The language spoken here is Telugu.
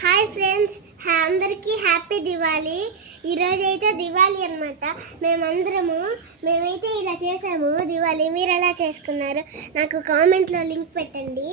హాయ్ ఫ్రెండ్స్, అందరికీ హ్యాపీ దివాళీ. ఈరోజు అయితే దివాళీ అనమాట. మేమైతే ఇలా చేసాము దివాళీ. మీరు ఎలా చేసుకున్నారు నాకు కామెంట్లో లింక్ పెట్టండి.